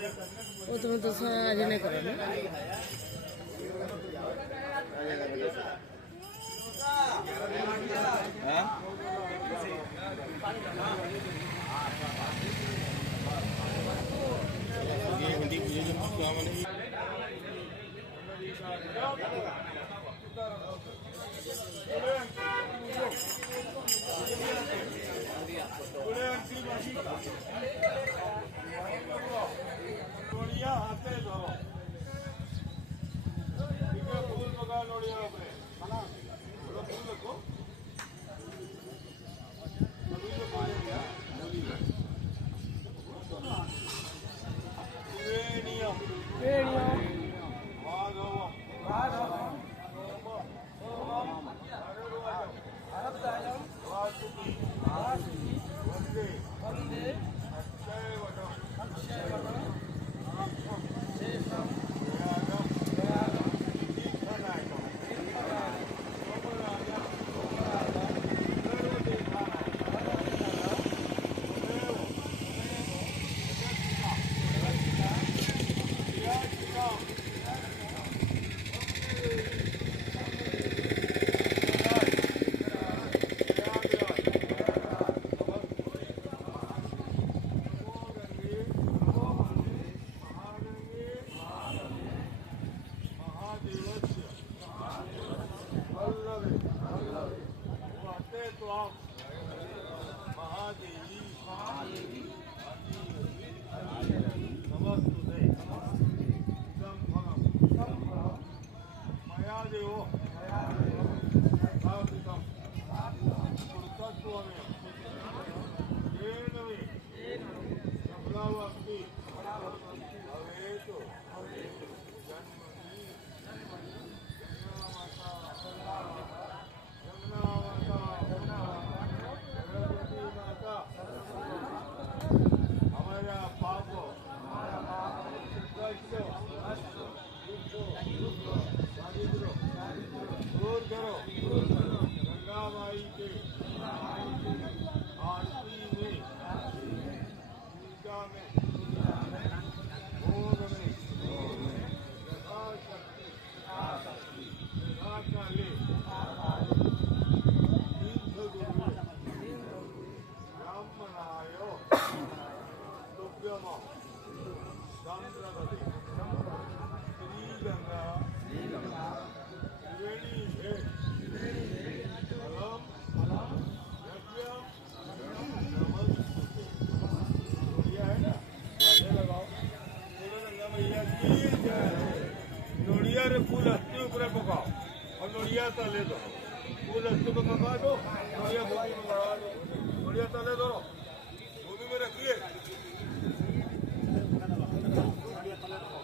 वो तुम्हें तो आज नहीं करो ना। फूल हस्ती ऊपर पकाओ और नोड़िया तले दो। फूल हस्ती को पका दो, नोड़िया भूमि में बढ़ा दो, नोड़िया तले दो, भूमि में रखिए।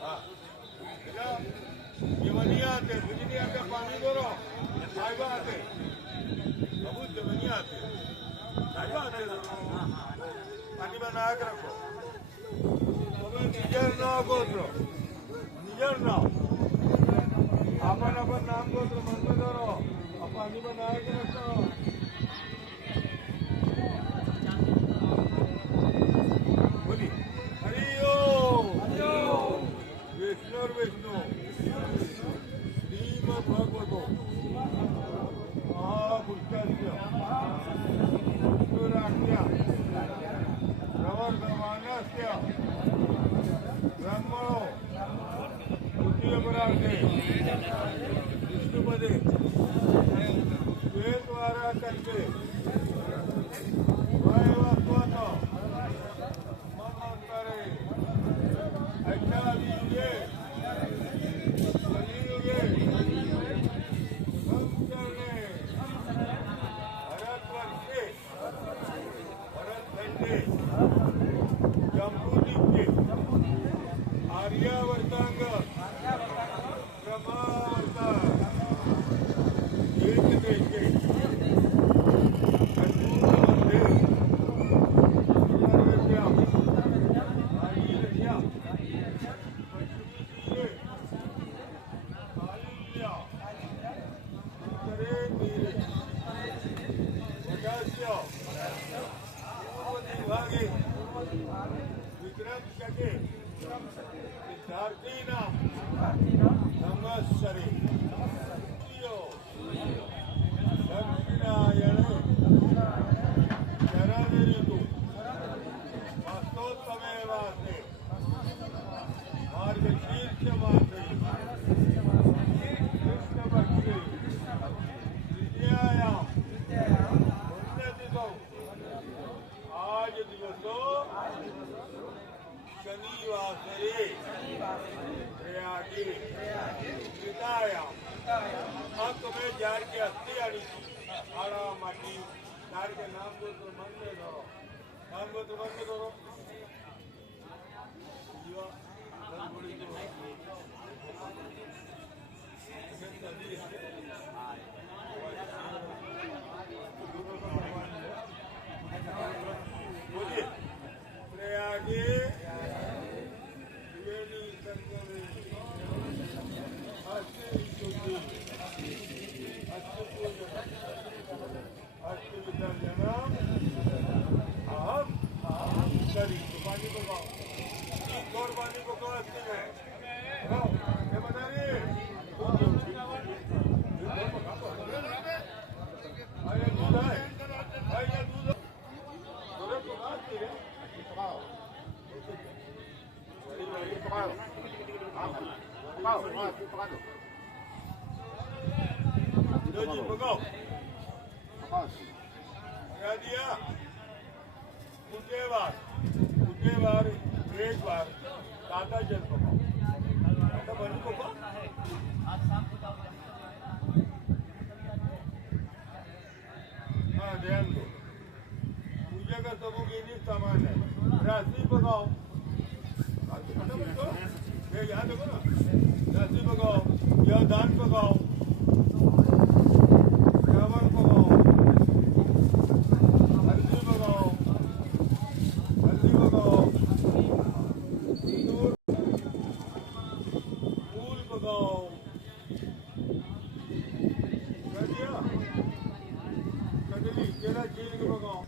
हाँ, ये वनिया आते, बुझनी आते, पानी दो रो, साइबा आते, बहुत जवनिया आते, साइबा आते पानी बना के रखो। तो निजर ना गोत्रो, निजर ना अपन अपन नाम गोत्र मन में धरो, पानी बना के रखो। बोली हरि ओम, विष्णु और विष्णु श्रीमद् भगवतो महापुरुषस्य विष्णुराज्ञा प्रवर्धमानस्य ब्रह्मणो द्वितीयपरार्धे विष्णुपदे द्वैतवारा कल्पे वैवस्वतो मन्वन्तरे अष्टादशयुगे कलियुगे ब्रह्मचर्ये भरतवर्षे भरतखण्डे जम्बूद्वीपे आर्यावर्तांग ब्रह्मावर्ता देश देशे अद्भुतमध्ये सर्वस्यां आयुष्यां पश्चिमी कालिल्या उत्तरे तीरे वटास्य पूर्व दिग्भागे विक्रम शके सिद्धार्थी नाम नमस्सरे दक्षिणायण शरद ऋतु वास्तोत्तमे वासे मार्गशीर्ष मासे कृष्ण पक्षे द्वितीयायां पुण्यतिथौ आज दिवसो शनिवासरे प्रयागे कृतायां हक में जार के अस्थि आड़ी आड़ा माटी जार के नाम को तो मन में धरो नाम को तो मन में धरो जीवा दस बड़ी जो बोलिए प्रयागे त्रिवेणी संगमे अष्ट शुद्धि अष्ट पूजन अष्ट विसर्जन अहम करी तो पानी को गाओ एक और पानी को गाओ अस्थि में गाओ ये बता रही अरे दूध है भैया दूध दूध को गाती है जी पकाओ क्या दिया उसके बाद एक बार दादा जल पकाओ दादा बनी पकाओ हाँ ध्यान दो पूजा का सबूत सामान है राशि पकाओ याद देखो ना राशि पकाओ या दान पकाओ चावल पकाओ हल्दी पकाओ फूल पकाओ कदली केला छील के पकाओ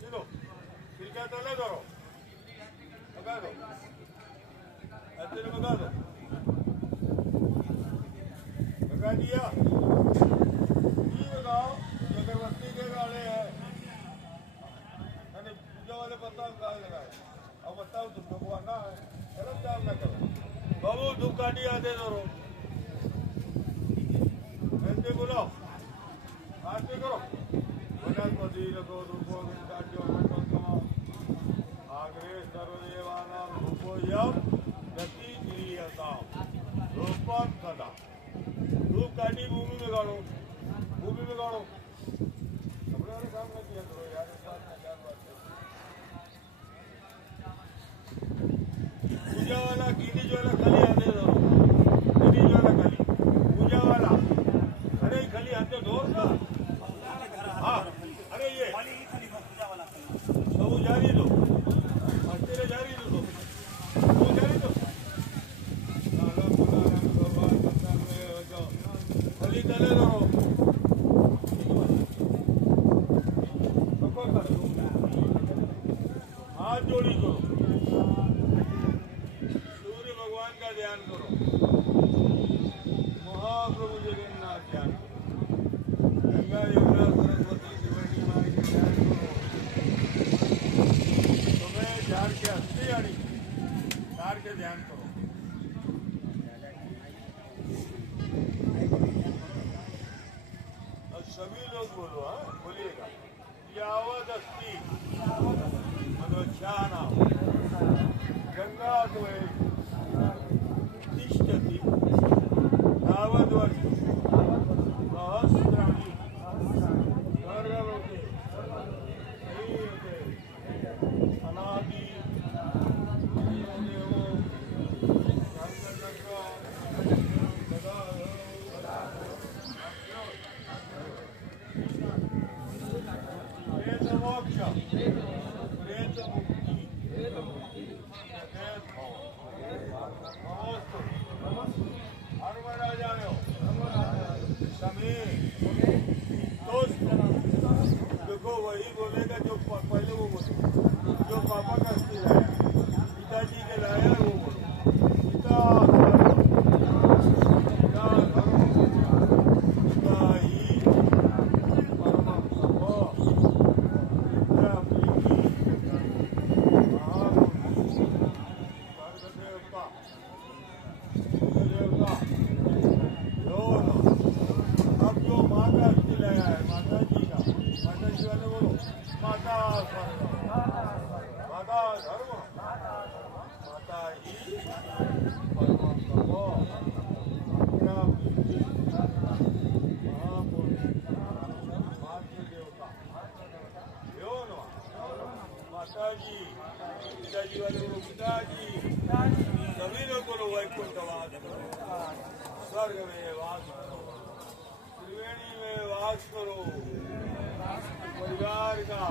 चलो फिर क्या तले करो पका दो अच्छे से पका दो पका दिया लगाओ अगरबत्ती के गाड़े हैं पूजा वाले पत्ता गाय लगाए अब बताओ तुम लोग आना है गलत काम ना करो बाबू धूप काटी आते करो ऐसे बोलो आरती करो वनस्पति रखो धूपो आग्रे सर्वदेवानां धूपो यम गति क्रियताम रूपम सदा धूप काटी भूमि में गाड़ो कपड़े वाले काम नहीं किया करो यार इस बात में क्या बात है पूजा वाला गिनीज वाला खाली आते दो गिनीज वाला खाली पूजा वाला अरे खाली आते दो हाँ अरे ये सब जारी दो तेरे जारी दो वो जारी दो खाली तले रहो हाथ जोड़ी करो सूर्य भगवान का ध्यान करो महाप्रभु जगन्नाथ ध्यान करो गंगा यमुना सरस्वती त्रिवेणी माई के ध्यान करो तुम्हें झाड़ के अस्थि आड़ी झाड़ के ध्यान करो और सभी लोग बोलो हाँ बोलिएगा यावद अस्थि मनोध्यान गंगा द्वय तिष्ठति तावद्वर्ष सहस्राणि सर्वलोके हीयते अनादि देवो संगतत्व सदा प्रेत मोक्ष प्रेत मुक्ति हनुमान जानो समय देखो वही बोलेगा जो पहले वो बोले जो पापा का स्थिर है पिताजी के लाया वो बोलो पिता धर्म पिता ही परम विद्या प्रीति देवता अब जो माता खिलाया है माता जी का माता जी वाले बोलो माता स्वर्ग माता धर्म माता ही परम मातृदेवता माता जी पिताजी वाले बोलो पिताजी सभी लोग बोलो वैकुंठ वास करो स्वर्ग में वास करो त्रिवेणी में वास करो परिवार का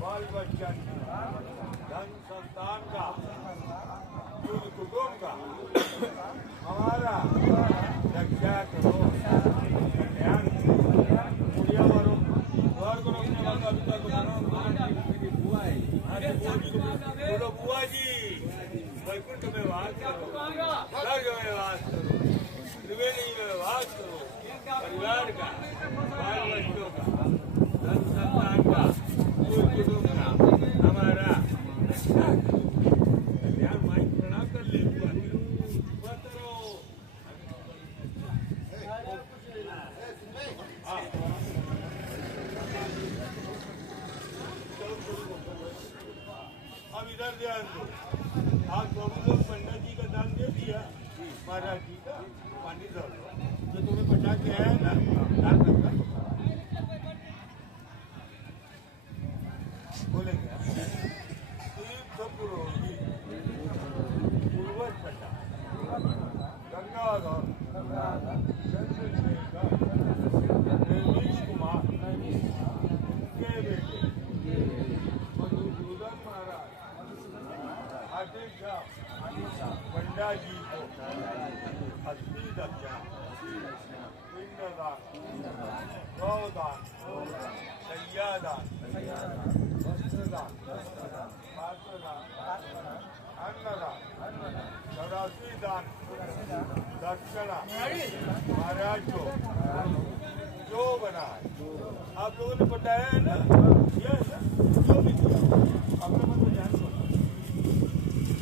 बाल बच्चा धन संतान का कुल कुटुंब का हमारा रक्षा करो ध्यान पूरिया मारो स्वर्ग रोकने वाला पिता को बोलो बुआ जी वैकुंठ में वास करो स्वर्ग में वास करो त्रिवेणी में वास करो परिवार का बाल बच्चों का धन संतान का कुल कुटुंब का हमारा ध्यान माइक प्रणाम कर ले बुआ जी मत करो अब इधर ध्यान दो आप सभी लोग पंडित जी का दान दे दिया महाराज जी का पानी दो जो तुम्हें बचा के आया ना दान करता बोलेंगे पुरोहित पूर्वज पटा गंगाधर चंद्रशेखर नीतीश कुमार के बेटे मधुसूदन महाराज आदिल शाह पंडा जी को अस्थि दर्जा पिंडदान गौदान कन्यादान वस्त्रदान पात्रदान अन्नदान चौरासी दान दक्षिणा महाराज को जो बना है आप लोगों ने बताया है ना दिया है ना जो भी दिया अपने मन में ध्यान करो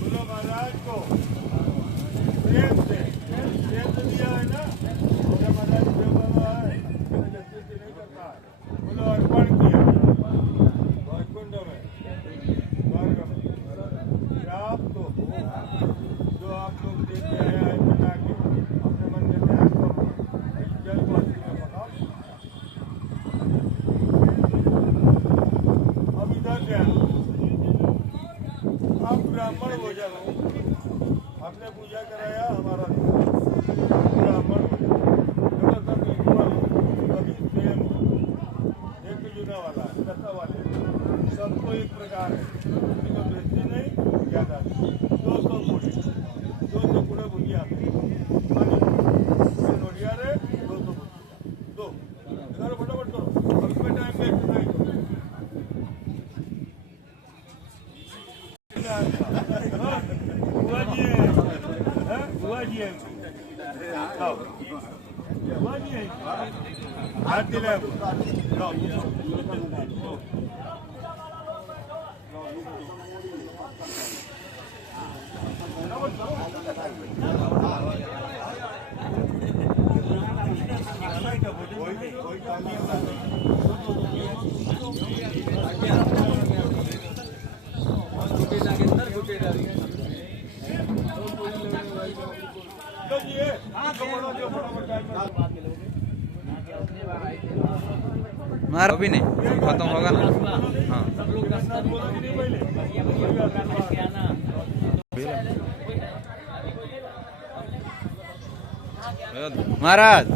बोलो महाराज को प्रेम से दिया है ना बोलो महाराज प्रेम वाला है जल्दी से नहीं करता है बोलो अर्पण किया वैकुंठ में स्वर्ग में प्राप्त हो जो आप लोग देते आया है बना के अपने मन में ध्यान करो जल वासी में बताओ अब इधर ध्यान आप ब्राह्मण भोजन हो हमने पूजा कराया हमारा ब्राह्मण भोजन कभी सेम एक जुना वाला दत्ता वाले सबको एक प्रकार है किसी को वृद्धि नहीं ज्यादा 200 पूरे भुजिया नोटिया रे 200 दो इधर फटाफट करो अपने टाइम वेस्ट नहीं करो बुआ जी है बुआ जी है बुआ जी है हाथ दिला मारो भी नहीं खत्म होगा ना। हाँ महाराज